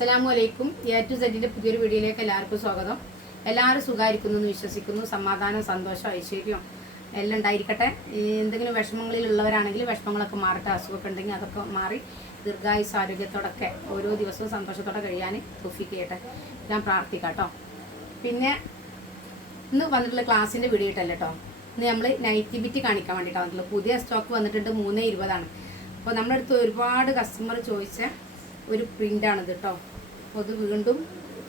അസ്സലാമു അലൈക്കും. A to സെഡിന്റെ പുതിയൊരു വീഡിയോയിലേക്ക് എല്ലാവർക്കും സ്വാഗതം. എല്ലാവരും സുഖമായിരിക്കുന്നു എന്ന് വിശ്വസിക്കുന്നു. സമാധാനം സന്തോഷം ഐശ്വര്യം എല്ലാം ഉണ്ടായിരിക്കട്ടെ. എന്തെങ്കിലും വിഷമങ്ങളിലുള്ളവരാണെങ്കിൽ വിഷമങ്ങളൊക്കെ മാറട്ടെ അസുഖമൊക്കെ ഉണ്ടെങ്കിൽ അതൊക്കെ മാറി ദീർഘായുസ് ആരോഗ്യത്തോടൊക്കെ ഓരോ ദിവസവും സന്തോഷത്തോടെ കഴിയാൻ തുഫിക്കട്ടെ. ഞാൻ പ്രാർത്ഥിക്കാം പിന്നെ ഇന്ന് വന്നിട്ടുള്ള ക്ലാസ്സിന്റെ വീഡിയോ ഇട്ടല്ല കേട്ടോ? ഇന്ന് നമ്മൾ നൈറ്റി ബിറ്റ് കാണിക്കാൻ വേണ്ടിയിട്ടാണ് പുതിയ സ്റ്റോക്ക് വന്നിട്ടുണ്ട് മൂന്ന് ഇരുപതാണ്. അപ്പോൾ നമ്മുടെ ഒരുപാട് കസ്റ്റമർ ചോദിച്ച ഒരു പ്രിന്റാണിത് കേട്ടോ. അപ്പോൾ ഇത് വീണ്ടും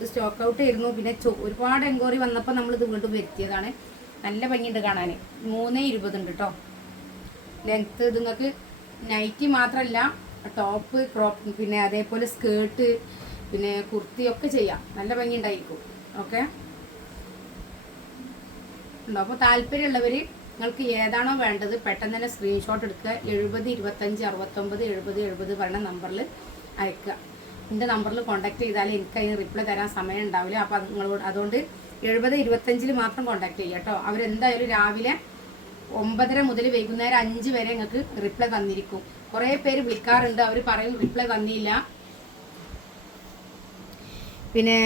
സ്റ്റോക്ക് ഔട്ട് ആയിരുന്നു. പിന്നെ ഒരുപാട് എൻക്വയറി വന്നപ്പോൾ നമ്മളിത് വീണ്ടും വരുത്തിയതാണ്. നല്ല ഭംഗിയുണ്ട് കാണാൻ. മൂന്ന് ഇരുപതുണ്ട് കേട്ടോ ലെങ്ത്ത് ഇത് നിങ്ങൾക്ക് നൈറ്റി മാത്രമല്ല ടോപ്പ് ക്രോപ്പ് പിന്നെ അതേപോലെ സ്കേർട്ട് പിന്നെ കുർത്തി ഒക്കെ ചെയ്യാം. നല്ല ഭംഗി ഉണ്ടായിരിക്കും ഓക്കെ ഉണ്ടോ? അപ്പോൾ താല്പര്യമുള്ളവർ നിങ്ങൾക്ക് ഏതാണോ വേണ്ടത് പെട്ടെന്ന് തന്നെ സ്ക്രീൻഷോട്ട് എടുക്കുക. എഴുപത് ഇരുപത്തഞ്ച് അറുപത്തൊമ്പത് എഴുപത് എഴുപത് പറഞ്ഞ നമ്പറിൽ അയക്കുക. എന്റെ നമ്പറിൽ കോൺടാക്ട് ചെയ്താൽ എനിക്ക് അതിന് റിപ്ലൈ തരാൻ സമയം ഉണ്ടാവില്ല. അപ്പോൾ അത് നിങ്ങളോട് അതുകൊണ്ട് എഴുപത് ഇരുപത്തഞ്ചിൽ മാത്രം കോൺടാക്ട് ചെയ്യുക കേട്ടോ. അവരെന്തായാലും രാവിലെ ഒമ്പതര മുതൽ വൈകുന്നേരം അഞ്ച് വരെ നിങ്ങൾക്ക് റിപ്ലൈ തന്നിരിക്കും. കുറേ പേര് വിളിക്കാറുണ്ട്. അവർ പറയും റിപ്ലൈ തന്നില്ല. പിന്നെ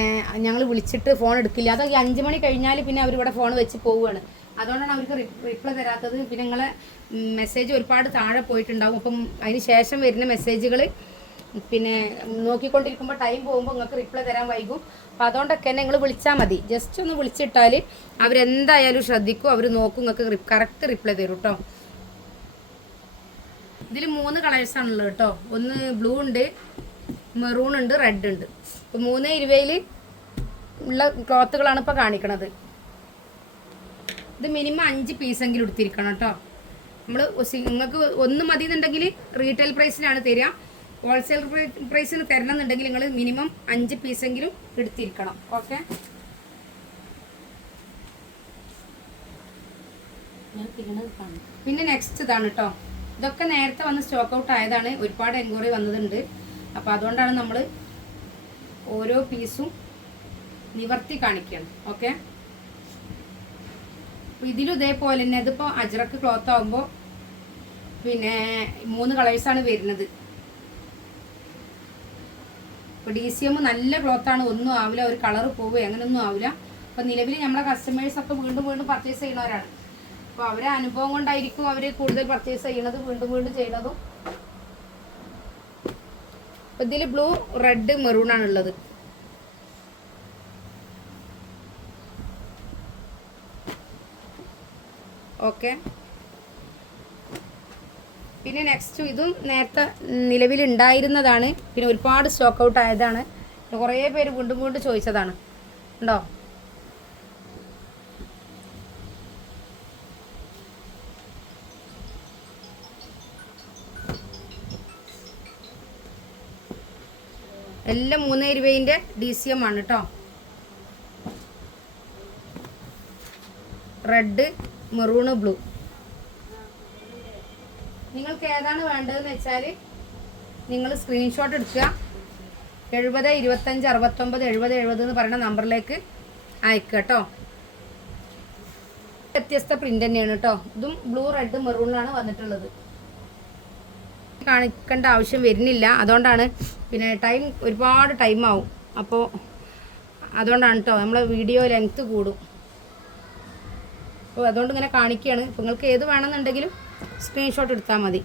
ഞങ്ങൾ വിളിച്ചിട്ട് ഫോൺ എടുക്കില്ല. അതൊക്കെ അഞ്ച് മണി കഴിഞ്ഞാൽ പിന്നെ അവരിവിടെ ഫോൺ വെച്ച് പോവുകയാണ്. അതുകൊണ്ടാണ് അവർക്ക് റിപ്ലൈ തരാത്തത്. പിന്നെ നിങ്ങളെ മെസ്സേജ് ഒരുപാട് താഴെ പോയിട്ടുണ്ടാവും. അപ്പം അതിന് ശേഷം വരുന്ന മെസ്സേജുകൾ പിന്നെ നോക്കിക്കൊണ്ടിരിക്കുമ്പോൾ ടൈം പോകുമ്പോൾ നിങ്ങൾക്ക് റിപ്ലൈ തരാൻ വൈകും. അപ്പോൾ അതുകൊണ്ടൊക്കെ തന്നെ നിങ്ങൾ വിളിച്ചാൽ മതി. ജസ്റ്റ് ഒന്ന് വിളിച്ചിട്ടാൽ അവരെന്തായാലും ശ്രദ്ധിക്കും. അവർ നോക്കും നിങ്ങൾക്ക് കറക്റ്റ് റിപ്ലൈ തരും കേട്ടോ ഇതിൽ മൂന്ന് കളേഴ്സാണുള്ളത് കേട്ടോ ഒന്ന് ബ്ലൂ ഉണ്ട് മെറൂൺ ഉണ്ട് റെഡ് ഉണ്ട്. ഇപ്പം മൂന്ന് ഇരുപതിൽ ഉള്ള ക്ലോത്തുകളാണ് ഇപ്പോൾ കാണിക്കണത്. ഇത് മിനിമം അഞ്ച് പീസെങ്കിലും എടുത്തിരിക്കണം കേട്ടോ നമ്മൾ നിങ്ങൾക്ക് ഒന്ന് മതി എന്നുണ്ടെങ്കിൽ റീറ്റെയിൽ പ്രൈസിനാണ് തരിക. ഹോൾസെയിൽ പ്രൈസിൽ തരണം എന്നുണ്ടെങ്കിൽ നിങ്ങൾ മിനിമം അഞ്ച് പീസെങ്കിലും എടുത്തിരിക്കണം. ഓക്കെ പിന്നെ നെക്സ്റ്റ് ഇതാണ് കേട്ടോ ഇതൊക്കെ നേരത്തെ വന്ന് സ്റ്റോക്ക് ഔട്ട് ആയതാണ്. ഒരുപാട് എൻക്വയറി വന്നതുണ്ട്. അപ്പോൾ അതുകൊണ്ടാണ് നമ്മൾ ഓരോ പീസും നിവർത്തി കാണിക്കണം ഓക്കെ ഇതിലും ഇതേപോലെ തന്നെ. ഇതിപ്പോൾ അജറക്ക് ക്ലോത്ത് ആകുമ്പോൾ പിന്നെ മൂന്ന് കളേഴ്സാണ് വരുന്നത്. ഇപ്പോൾ ഡി സി എം നല്ല ക്ലോത്താണ് ഒന്നും ആവില്ല. ഒരു കളർ പോവുക അങ്ങനെയൊന്നും ആവില്ല. അപ്പോൾ നിലവിൽ നമ്മളെ കസ്റ്റമേഴ്സ് ഒക്കെ വീണ്ടും വീണ്ടും പർച്ചേസ് ചെയ്യുന്നവരാണ്. അപ്പോൾ അവരെ അനുഭവം കൊണ്ടായിരിക്കും അവർ കൂടുതൽ പർച്ചേസ് ചെയ്യണത് വീണ്ടും വീണ്ടും ചെയ്യണതും അപ്പോൾ ഇതിൽ ബ്ലൂ റെഡ് ഉള്ളത്. ഓക്കെ പിന്നെ നെക്സ്റ്റ് ഇതും നേരത്തെ നിലവിലുണ്ടായിരുന്നതാണ്. പിന്നെ ഒരുപാട് സ്റ്റോക്ക് ഔട്ട് ആയതാണ്. കുറേ പേര് വീണ്ടും വീണ്ടും ചോദിച്ചതാണ്. ഉണ്ടോ? എല്ലാം മൂന്ന് ഇരുപതിന്റെ ഡി സി എം ആണ് കേട്ടോ റെഡ് മെറൂണ് ബ്ലൂ നിങ്ങൾക്ക് ഏതാണ് വേണ്ടതെന്ന് വെച്ചാൽ നിങ്ങൾ സ്ക്രീൻഷോട്ട് എടുക്കുക. എഴുപത് ഇരുപത്തഞ്ച് അറുപത്തൊമ്പത് എഴുപത് എഴുപത് എന്ന് പറയുന്ന നമ്പറിലേക്ക് അയക്കുക കേട്ടോ. വ്യത്യസ്ത പ്രിന്റ് തന്നെയാണ് കേട്ടോ. ഇതും ബ്ലൂ റെഡ് മെറൂണിലാണ് വന്നിട്ടുള്ളത്. കാണിക്കേണ്ട ആവശ്യം വരുന്നില്ല. അതുകൊണ്ടാണ് പിന്നെ ടൈം ഒരുപാട് ടൈം ആവും. അപ്പോൾ അതുകൊണ്ടാണ് കേട്ടോ. നമ്മളെ വീഡിയോ ലെങ്ത്ത് കൂടും. അപ്പോൾ അതുകൊണ്ട് ഇങ്ങനെ കാണിക്കുകയാണ്. അപ്പോൾ നിങ്ങൾക്ക് ഏത് വേണമെന്നുണ്ടെങ്കിലും സ്ക്രീൻഷോട്ട് എടുത്താൽ മതി.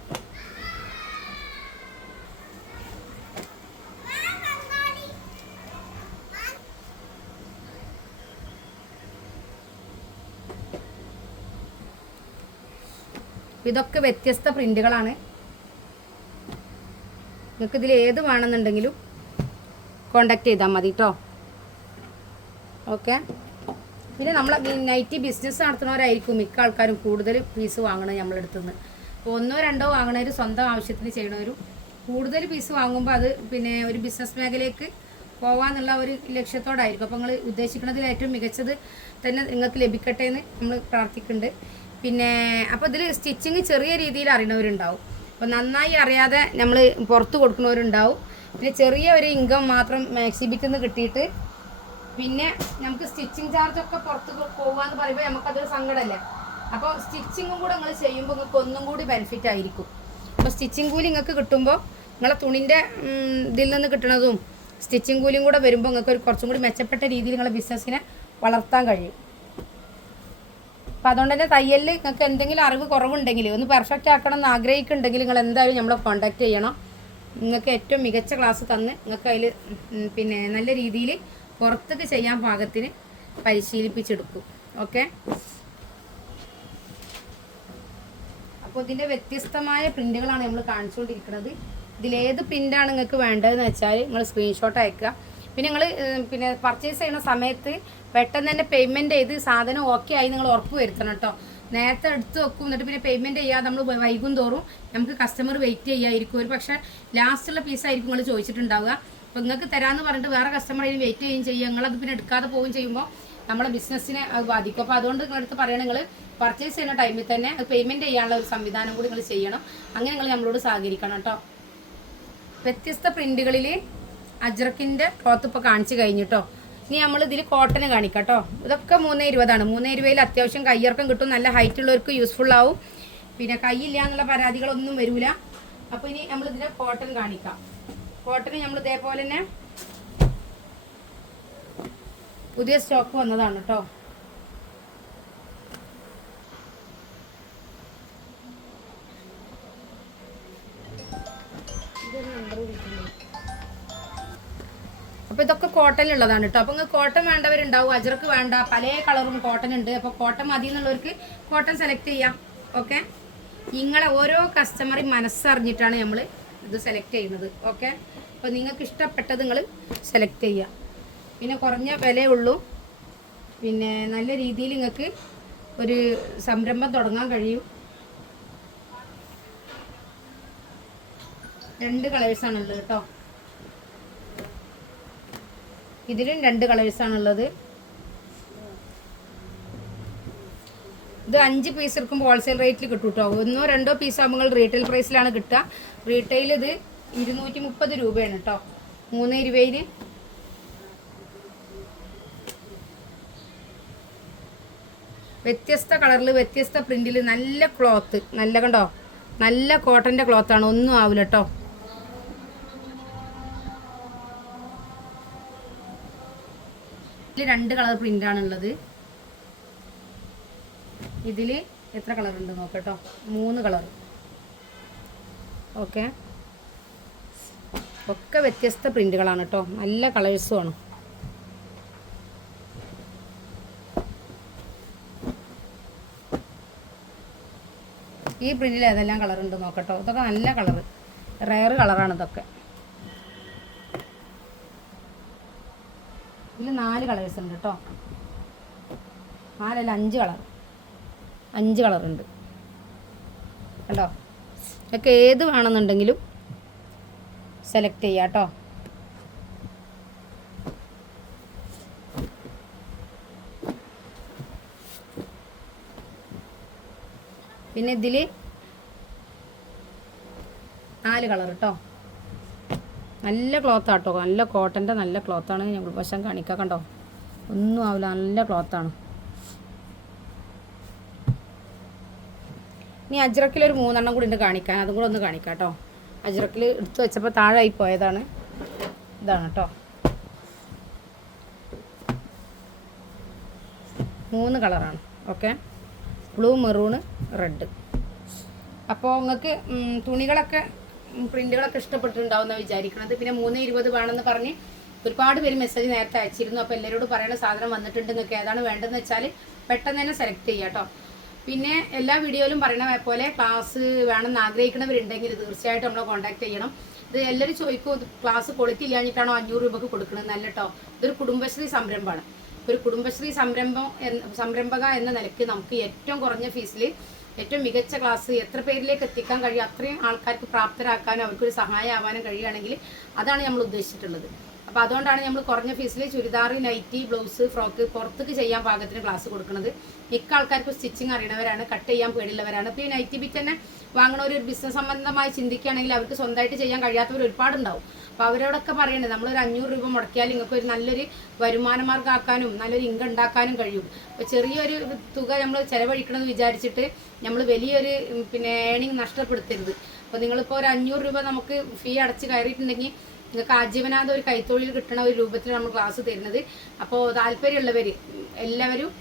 ഇതൊക്കെ വ്യത്യസ്ത പ്രിന്റുകളാണ് നിങ്ങൾക്ക് ഇതിൽ ഏത് വേണമെന്നുണ്ടെങ്കിലും കോണ്ടാക്ട് ചെയ്താൽ മതി കേട്ടോ ഓക്കെ പിന്നെ നമ്മൾ നൈറ്റ് ബിസിനസ് നടത്തുന്നവരായിരിക്കും മിക്ക ആൾക്കാരും കൂടുതൽ പീസ് വാങ്ങണത് നമ്മളെടുത്തു നിന്ന് അപ്പോൾ ഒന്നോ രണ്ടോ വാങ്ങണവർ സ്വന്തം ആവശ്യത്തിന് ചെയ്യണവരും. കൂടുതൽ പീസ് വാങ്ങുമ്പോൾ അത് പിന്നെ ഒരു ബിസിനസ് മേഖലയ്ക്ക് പോകാന്നുള്ള ഒരു ലക്ഷ്യത്തോടായിരിക്കും. അപ്പോൾ നിങ്ങൾ ഉദ്ദേശിക്കുന്നതിൽ ഏറ്റവും മികച്ചത് തന്നെ നിങ്ങൾക്ക് ലഭിക്കട്ടെ എന്ന് നമ്മൾ പ്രാർത്ഥിക്കുന്നുണ്ട്. പിന്നെ അപ്പോൾ ഇതിൽ സ്റ്റിച്ചിങ് ചെറിയ രീതിയിൽ അറിയണവരുണ്ടാവും. അപ്പോൾ നന്നായി അറിയാതെ നമ്മൾ പുറത്ത് കൊടുക്കുന്നവരുണ്ടാവും. പിന്നെ ചെറിയ ഒരു ഇൻകം മാത്രം മാക്സിബിറ്റിൽ നിന്ന് കിട്ടിയിട്ട് പിന്നെ നമുക്ക് സ്റ്റിച്ചിങ് ചാർജ് ഒക്കെ പുറത്ത് പോകാന്ന് പറയുമ്പോൾ നമുക്കതൊരു സങ്കടമല്ലേ അപ്പോൾ സ്റ്റിച്ചിങ്ങും കൂടെ നിങ്ങൾ ചെയ്യുമ്പോൾ നിങ്ങൾക്ക് ഒന്നും കൂടി ബെനിഫിറ്റ് ആയിരിക്കും. അപ്പോൾ സ്റ്റിച്ചിങ് കൂലി നിങ്ങൾക്ക് കിട്ടുമ്പോൾ നിങ്ങളെ തുണിന്റെ ഇതിൽ നിന്ന് കിട്ടുന്നതും സ്റ്റിച്ചിങ് കൂലിയും കൂടെ വരുമ്പോൾ നിങ്ങൾക്ക് ഒരു കുറച്ചും കൂടി മെച്ചപ്പെട്ട രീതിയിൽ നിങ്ങളെ ബിസിനസ്സിനെ വളർത്താൻ കഴിയും. അപ്പം അതുകൊണ്ട് തന്നെ തയ്യലിൽ നിങ്ങൾക്ക് എന്തെങ്കിലും അറിവ് കുറവുണ്ടെങ്കിൽ ഒന്ന് പെർഫെക്റ്റ് ആക്കണം എന്ന് ആഗ്രഹിക്കുന്നുണ്ടെങ്കിൽ നിങ്ങൾ എന്തായാലും നമ്മളെ കോൺടാക്ട് ചെയ്യണം. നിങ്ങൾക്ക് ഏറ്റവും മികച്ച ക്ലാസ് തന്ന് നിങ്ങൾക്ക് അതിൽ പിന്നെ നല്ല രീതിയിൽ പുറത്തേക്ക് ചെയ്യാൻ പാകത്തിന് പരിശീലിപ്പിച്ചെടുക്കും. ഓക്കെ അപ്പോൾ ഇതിന്റെ വ്യത്യസ്തമായ പ്രിന്റുകളാണ് നമ്മൾ കാണിച്ചുകൊണ്ടിരിക്കുന്നത്. ഇതിലേത് പ്രിന്റാണ് നിങ്ങൾക്ക് വേണ്ടതെന്ന് വെച്ചാൽ നിങ്ങൾ സ്ക്രീൻഷോട്ട് അയക്കുക. പിന്നെ നിങ്ങൾ പിന്നെ പർച്ചേസ് ചെയ്യുന്ന സമയത്ത് പെട്ടെന്ന് തന്നെ പേയ്മെന്റ് ചെയ്ത് സാധനം ഓക്കെ ആയി നിങ്ങൾ ഉറപ്പ് വരുത്തണം കേട്ടോ നേരത്തെ എടുത്ത് വെക്കും. എന്നിട്ട് പിന്നെ പേയ്മെന്റ് ചെയ്യാതെ നമ്മൾ വൈകും തോറും നമുക്ക് കസ്റ്റമർ വെയിറ്റ് ചെയ്യായിരിക്കും. ഒരു പക്ഷേ ലാസ്റ്റുള്ള പീസായിരിക്കും നിങ്ങൾ ചോദിച്ചിട്ടുണ്ടാവുക. അപ്പോൾ നിങ്ങൾക്ക് തരാമെന്ന് പറഞ്ഞിട്ട് വേറെ കസ്റ്റമർ അതിന് വെയിറ്റ് ചെയ്യുകയും ചെയ്യും. നിങ്ങളത് പിന്നെ എടുക്കാതെ പോവുകയും ചെയ്യുമ്പോൾ നമ്മളെ ബിസിനസ്സിനെ അത് ബാധിക്കും. അപ്പോൾ അതുകൊണ്ട് നിങ്ങളടുത്ത് പറയണം നിങ്ങൾ പർച്ചേസ് ചെയ്യുന്ന ടൈമിൽ തന്നെ അത് പേയ്മെന്റ് ചെയ്യാനുള്ള ഒരു സംവിധാനം കൂടി നിങ്ങൾ ചെയ്യണം. അങ്ങനെ നിങ്ങൾ നമ്മളോട് സഹകരിക്കണം കേട്ടോ വ്യത്യസ്ത പ്രിന്റുകളിൽ അജ്രക്കിന്റെ ക്ലോത്ത് ഇപ്പോൾ കാണിച്ചു കഴിഞ്ഞിട്ടോ ഇനി നമ്മൾ ഇതിൽ കോട്ടൺ കാണിക്കാം കേട്ടോ ഇതൊക്കെ മൂന്നേ ഇരുപതാണ്. മൂന്നേ ഇരുപതിൽ അത്യാവശ്യം കയ്യിറക്കം കിട്ടും. നല്ല ഹൈറ്റ് ഉള്ളവർക്ക് യൂസ്ഫുൾ ആവും. പിന്നെ കൈയില്ല എന്നുള്ള പരാതികളൊന്നും വരില്ല അപ്പോൾ ഇനി നമ്മൾ ഇതിലെ കോട്ടൺ കാണിക്കാം. കോട്ടൺ നമ്മൾ ഇതേപോലെ തന്നെ പുതിയ സ്റ്റോക്ക് വന്നതാണ് കേട്ടോ. അപ്പോൾ ഇതൊക്കെ കോട്ടനുള്ളതാണ് കേട്ടോ. അപ്പോൾ നിങ്ങൾക്ക് കോട്ടൺ വേണ്ടവരുണ്ടാവും അജർക്ക് വേണ്ട പല കളറും കോട്ടൺ ഉണ്ട്. അപ്പോൾ കോട്ടൺ മതി എന്നുള്ളവർക്ക് കോട്ടൺ സെലക്ട് ചെയ്യാം. ഓക്കെ നിങ്ങളെ ഓരോ കസ്റ്റമറി മനസ്സറിഞ്ഞിട്ടാണ് നമ്മൾ ഇത് സെലക്ട് ചെയ്യുന്നത്. ഓക്കെ അപ്പോൾ നിങ്ങൾക്ക് ഇഷ്ടപ്പെട്ടത് നിങ്ങൾ സെലക്ട് ചെയ്യുക. പിന്നെ കുറഞ്ഞ വിലയുള്ളൂ പിന്നെ നല്ല രീതിയിൽ നിങ്ങൾക്ക് ഒരു സംരംഭം തുടങ്ങാൻ കഴിയും. രണ്ട് കളേഴ്സാണുള്ളത് കേട്ടോ. ഇതിലും രണ്ട് കളേഴ്സാണ് ഇത് അഞ്ച് പീസ് എടുക്കുമ്പോൾ ഹോൾസെയിൽ റേറ്റിൽ കിട്ടും കേട്ടോ ഒന്നോ രണ്ടോ പീസ് ആകുമ്പോൾ റീറ്റെയിൽ പ്രൈസിലാണ് കിട്ടുക. റീറ്റെയിൽ ഇത് ഇരുന്നൂറ്റി മുപ്പത് രൂപയാണ് കേട്ടോ മൂന്ന് ഇരുപതിന് വ്യത്യസ്ത കളറിൽ വ്യത്യസ്ത പ്രിന്റിൽ നല്ല ക്ലോത്ത് നല്ല കണ്ടോ? നല്ല കോട്ടന്റെ ക്ലോത്താണ് ഒന്നും ആവില്ല കേട്ടോ രണ്ട് കളർ പ്രിന്റാണ് ഉള്ളത്. ഇതിൽ എത്ര കളർ ഉണ്ട് നോക്കട്ടോ മൂന്ന് കളർ ഓക്കെ ഒക്കെ വ്യത്യസ്ത പ്രിന്റുകളാണ് കേട്ടോ നല്ല കളേഴ്സും ആണ് ഈ പ്രിന്റിൽ ഏതെല്ലാം കളറുണ്ട് നോക്കട്ടോ ഇതൊക്കെ നല്ല കളർ റയർ കളറാണ് ഇതൊക്കെ. ഇതിൽ നാല് കളേഴ്സ് ഉണ്ട് കേട്ടോ നാലല്ല അഞ്ച് കളർ അഞ്ച് കളറുണ്ട്. കണ്ടോ? ഇതൊക്കെ ഏത് വേണമെന്നുണ്ടെങ്കിലും സെലക്ട് ചെയ്യാം കേട്ടോ. പിന്നെ ഇതിൽ നാല് കളർ കേട്ടോ. നല്ല ക്ലോത്ത് ആട്ടോ. നല്ല കോട്ടന്റെ നല്ല ക്ലോത്താണ് ഞാൻ വശം കാണിക്കാം കണ്ടോ? ഒന്നും ആവില്ല നല്ല ക്ലോത്താണ് ഇനി അജ്രക്കിൽ ഒരു മൂന്നെണ്ണം കൂടി ഉണ്ട് കാണിക്കാൻ. അതും കൂടെ ഒന്ന് കാണിക്കാം കേട്ടോ അജ്രക്കിൽ എടുത്ത് വെച്ചപ്പോൾ താഴായി പോയതാണ്. ഇതാണ് കേട്ടോ മൂന്ന് കളറാണ്. ഓക്കെ? Blue maroon red. അപ്പോൾ നിങ്ങൾക്ക് തുണികളൊക്കെ പ്രിന്റുകളൊക്കെ പ്രിന്റുകളൊക്കെ ഇഷ്ടപ്പെട്ടിട്ടുണ്ടാവുന്ന വിചാരിക്കണത്. പിന്നെ മൂന്ന് ഇരുപത് വേണമെന്ന് പറഞ്ഞ് ഒരുപാട് പേര് മെസ്സേജ് നേരത്തെ അയച്ചിരുന്നു. അപ്പോൾ എല്ലാവരോടും പറയുന്ന സാധനം വന്നിട്ടുണ്ട്. ഏതാണ് വേണ്ടതെന്ന് വെച്ചാൽ പെട്ടെന്ന് തന്നെ സെലക്ട് ചെയ്യാം കേട്ടോ പിന്നെ എല്ലാ വീഡിയോയിലും പറയുന്ന പോലെ ക്ലാസ് വേണമെന്ന് ആഗ്രഹിക്കുന്നവരുണ്ടെങ്കിൽ തീർച്ചയായിട്ടും നമ്മളെ കോൺടാക്ട് ചെയ്യണം. ഇത് എല്ലാവരും ചോദിക്കും ക്ലാസ് ക്വാളിറ്റി ഇല്ലാഞ്ഞിട്ടാണോ അഞ്ഞൂറ് രൂപക്ക് കൊടുക്കുന്നത് നല്ല കേട്ടോ ഇതൊരു കുടുംബശ്രീ സംരംഭമാണ്. ഒരു കുടുംബശ്രീ സംരംഭം സംരംഭക എന്ന നിലയ്ക്ക് നമുക്ക് ഏറ്റവും കുറഞ്ഞ ഫീസിൽ ഏറ്റവും മികച്ച ക്ലാസ് എത്ര പേരിലേക്ക് എത്തിക്കാൻ കഴിയും അത്രയും ആൾക്കാർക്ക് പ്രാപ്തരാക്കാനും അവർക്കൊരു സഹായമാവാനും കഴിയുകയാണെങ്കിൽ അതാണ് നമ്മൾ ഉദ്ദേശിച്ചിട്ടുള്ളത്. അപ്പോൾ അതുകൊണ്ടാണ് നമ്മൾ കുറഞ്ഞ ഫീസിൽ ചുരിദാർ നൈറ്റി ബ്ലൗസ് ഫ്രോക്ക് പുറത്തേക്ക് ചെയ്യാൻ പാകത്തിന് ക്ലാസ് കൊടുക്കുന്നത്. മിക്ക ആൾക്കാർക്ക് സ്റ്റിച്ചിങ് അറിയണവരാണ് കട്ട് ചെയ്യാൻ പേടിയുള്ളവരാണ്. ഇപ്പോൾ ഈ നൈറ്റി ബിറ്റ് തന്നെ വാങ്ങണ ഒരു ബിസിനസ് സംബന്ധമായി ചിന്തിക്കുകയാണെങ്കിൽ അവർക്ക് സ്വന്തമായിട്ട് ചെയ്യാൻ കഴിയാത്തവർ ഒരുപാടുണ്ടാവും. അപ്പോൾ അവരോടൊക്കെ പറയണത് നമ്മളൊരു അഞ്ഞൂറ് രൂപ മുടക്കിയാൽ നിങ്ങൾക്ക് ഒരു നല്ലൊരു വരുമാനമാർഗമാക്കാനും നല്ലൊരു ഇൻകം ഉണ്ടാക്കാനും കഴിയും. അപ്പോൾ ചെറിയൊരു തുക നമ്മൾ ചിലവഴിക്കണമെന്ന് വിചാരിച്ചിട്ട് നമ്മൾ വലിയൊരു പിന്നെ ഏണിങ് നഷ്ടപ്പെടുത്തരുത്. അപ്പോൾ നിങ്ങളിപ്പോൾ ഒരു അഞ്ഞൂറ് രൂപ നമുക്ക് ഫീ അടച്ച് കയറിയിട്ടുണ്ടെങ്കിൽ നിങ്ങൾക്ക് ആജീവനാന്ത ഒരു കൈത്തൊഴിൽ കിട്ടണ ഒരു രൂപത്തിൽ നമ്മൾ ക്ലാസ് തരുന്നത്. അപ്പോൾ താല്പര്യമുള്ളവർ എല്ലാവരും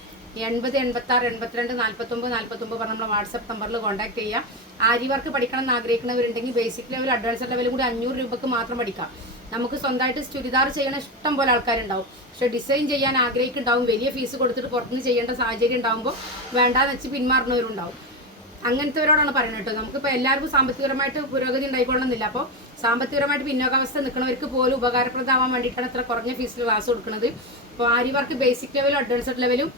എൺപത് എൺപത്തി ആറ് എൺപത്തിരണ്ട് നാൽപ്പത്തൊമ്പത് നാൽപ്പത്തൊമ്പത് പറഞ്ഞ നമ്മളെ വാട്സപ്പ് നമ്പറിൽ കോൺടാക്ട് ചെയ്യാം. ആരി വർക്ക് പഠിക്കണം എന്ന് ആഗ്രഹിക്കുന്നവരുണ്ടെങ്കിൽ ബേസിക് ലെവൽ അഡ്വാൻസ് ലെവലും കൂടി അഞ്ഞൂറ് രൂപക്ക് മാത്രം പഠിക്കാം. നമുക്ക് സ്വന്തമായിട്ട് ചുരിദാർ ചെയ്യണ ഇഷ്ടം പോലെ ആൾക്കാരുണ്ടാവും. പക്ഷെ ഡിസൈൻ ചെയ്യാൻ ആഗ്രഹിക്കുന്നുണ്ടാവും. വലിയ ഫീസ് കൊടുത്തിട്ട് പുറത്തുനിന്ന് ചെയ്യേണ്ട സാഹചര്യം ഉണ്ടാകുമ്പോൾ വേണ്ടാന്ന് വെച്ച് പിന്മാറുന്നവരുണ്ടാവും. അങ്ങനത്തെവരോടാണ് പറയുന്നത് കേട്ടോ. നമുക്കിപ്പോൾ എല്ലാവർക്കും സാമ്പത്തികപരമായിട്ട് പുരോഗതി ഉണ്ടായിക്കൊള്ളുന്നില്ല അപ്പോൾ സാമ്പത്തികപരമായിട്ട് പിന്നോക്കാവസ്ഥ നിൽക്കുന്നവർക്ക് പോലും ഉപകാരപ്രദമാവാൻ വേണ്ടിയിട്ടാണ് ഇത്ര കുറഞ്ഞ ഫീസിൽ ക്ലാസ് കൊടുക്കുന്നത്. അപ്പോൾ ആര്യവർക്ക് ബേസിക് ലെവലും അഡ്വാൻസ്ഡ് ലെവലും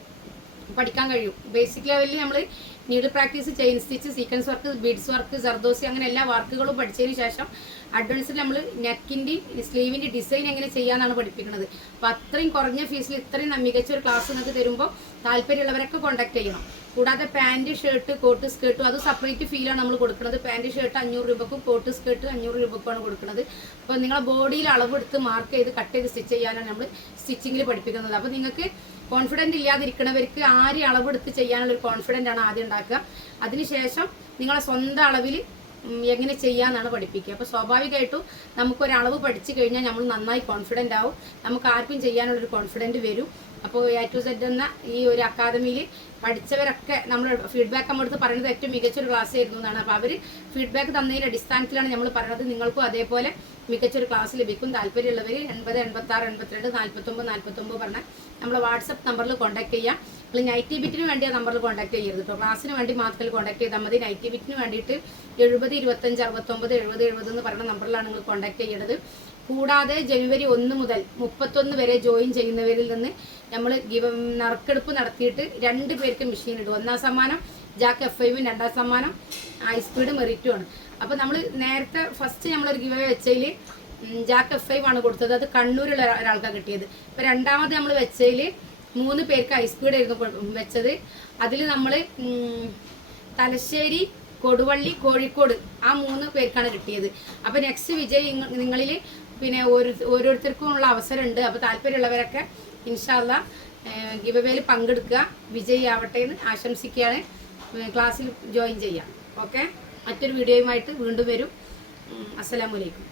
പഠിക്കാൻ കഴിയും. ബേസിക് ലെവലിൽ നമ്മൾ needle practice chain stitch sequence work beads work zardozi അങ്ങനെ എല്ലാ വർക്കുകളും പഠിച്ചതിന് ശേഷം അഡ്വാൻസിൽ നമ്മൾ നെക്കിന്റെയും സ്ലീവിന്റെ ഡിസൈൻ എങ്ങനെ ചെയ്യാന്നാണ് പഠിപ്പിക്കുന്നത്. അപ്പോൾ അത്രയും കുറഞ്ഞ ഫീസിൽ ഇത്രയും മികച്ച ഒരു ക്ലാസ് നിങ്ങൾക്ക് തരുമ്പോൾ താല്പര്യമുള്ളവരൊക്കെ കോൺടാക്ട് ചെയ്യണം. കൂടാതെ പാന്റ് ഷർട്ട് കോട്ട് സ്കേർട്ടും അത് സെപ്പറേറ്റ് ഫീലാണ് നമ്മൾ കൊടുക്കുന്നത്. പാന്റ് ഷർട്ട് അഞ്ഞൂറ് രൂപക്കും കോട്ട് സ്കേർട്ട് അഞ്ഞൂറ് രൂപക്കുമാണ് കൊടുക്കുന്നത്. അപ്പോൾ നിങ്ങളെ ബോഡിയിൽ അളവെടുത്ത് മാർക്ക് ചെയ്ത് കട്ട് ചെയ്ത് സ്റ്റിച്ച് ചെയ്യാനാണ് നമ്മൾ സ്റ്റിച്ചിങ്ങിൽ പഠിപ്പിക്കുന്നത്. അപ്പോൾ നിങ്ങൾക്ക് കോൺഫിഡന്റ് ഇല്ലാതിരിക്കണവർക്ക് ആര് അളവെടുത്ത് ചെയ്യാനുള്ള ഒരു കോൺഫിഡന്റ് ആണ് ആദ്യം ഉണ്ടാക്കുക. അതിനുശേഷം നിങ്ങളെ സ്വന്തം അളവിൽ എങ്ങനെ ചെയ്യാന്നാണ് പഠിപ്പിക്കുക. അപ്പോൾ സ്വാഭാവികമായിട്ടും നമുക്കൊരളവ് പഠിച്ചു കഴിഞ്ഞാൽ നമ്മൾ നന്നായി കോൺഫിഡന്റ് ആവും. നമുക്ക് ആർക്കും ചെയ്യാനുള്ളൊരു കോൺഫിഡന്റ് വരും. അപ്പോൾ എ ടു സെഡ് എന്ന ഈ ഒരു അക്കാദമിയിൽ പഠിച്ചവരൊക്കെ നമ്മൾ ഫീഡ്ബാക്ക് നമ്മളെടുത്ത് പറയുന്നത് ഏറ്റവും മികച്ചൊരു ക്ലാസ് ആയിരുന്നു എന്നാണ്. അപ്പോൾ അവർ ഫീഡ്ബാക്ക് തന്നതിന്റെ അടിസ്ഥാനത്തിലാണ് നമ്മൾ പറയുന്നത് നിങ്ങൾക്കും അതേപോലെ മികച്ചൊരു ക്ലാസ് ലഭിക്കും. താല്പര്യമുള്ളവർ എൺപത് എൺപത്താറ് എൺപത്തിരണ്ട് നാൽപ്പത്തൊമ്പത് നാൽപ്പത്തൊമ്പത് പറഞ്ഞാൽ നമ്മളെ വാട്സപ്പ് നമ്പറിൽ കോൺടാക്ട് ചെയ്യാം. നിങ്ങൾ നൈറ്റി ബിറ്റിന് വേണ്ടി ആ നമ്പറിൽ കോൺടാക്ട് ചെയ്യരുത് കേട്ടോ ക്ലാസ്സിന് വേണ്ടി മാത്രമേ കോൺടാക്ട് ചെയ്താൽ മതി. നൈറ്റി ബിറ്റിന് വേണ്ടിയിട്ട് എഴുപത് ഇരുപത്തഞ്ച് അറുപത്തൊമ്പത് എഴുപത് എഴുപത് എന്ന് പറയുന്ന നമ്പറിലാണ് നിങ്ങൾ കോൺടാക്ട് ചെയ്യേണ്ടത്. കൂടാതെ ജനുവരി ഒന്ന് മുതൽ മുപ്പത്തൊന്ന് വരെ ജോയിൻ ചെയ്യുന്നവരിൽ നിന്ന് നമ്മൾ നറുക്കെടുപ്പ് നടത്തിയിട്ട് രണ്ട് പേർക്ക് മെഷീൻ ഇടും. ഒന്നാം സമ്മാനം ജാക്ക് എഫ് ഐവും രണ്ടാം സമ്മാനം ഹൈ സ്പീഡ് മെറിറ്റുമാണ് അപ്പോൾ നമ്മൾ നേരത്തെ ഫസ്റ്റ് നമ്മളൊരു ഗിവ വെച്ചതിൽ ജാക്ക് എഫ് ഐവ് ആണ് കൊടുത്തത്. അത് കണ്ണൂരുള്ള ഒരാ- ഒരാൾക്കാണ് കിട്ടിയത്. ഇപ്പോൾ രണ്ടാമത് നമ്മൾ വെച്ചതിൽ മൂന്ന് പേർക്ക് ഹൈ സ്പീഡ് ആയിരുന്നു വെച്ചത്. അതിൽ നമ്മൾ തലശ്ശേരി കൊടുവള്ളി കോഴിക്കോട് ആ മൂന്ന് പേർക്കാണ് കിട്ടിയത്. അപ്പോൾ നെക്സ്റ്റ് വിജയ് നിങ്ങളിൽ പിന്നെ ഓരോ ഓരോരുത്തർക്കും ഉള്ള അവസരമുണ്ട്. അപ്പോൾ താല്പര്യമുള്ളവരൊക്കെ ഇൻഷാല്ല ഗിവവേയിൽ പങ്കെടുക്കുക. വിജയ് ആവട്ടെ എന്ന് ആശംസിക്കുകയാണ്. ക്ലാസ്സിൽ ജോയിൻ ചെയ്യാം. ഓക്കെ? മറ്റൊരു വീഡിയോയുമായിട്ട് വീണ്ടും വരും. അസ്സലാമലൈക്കും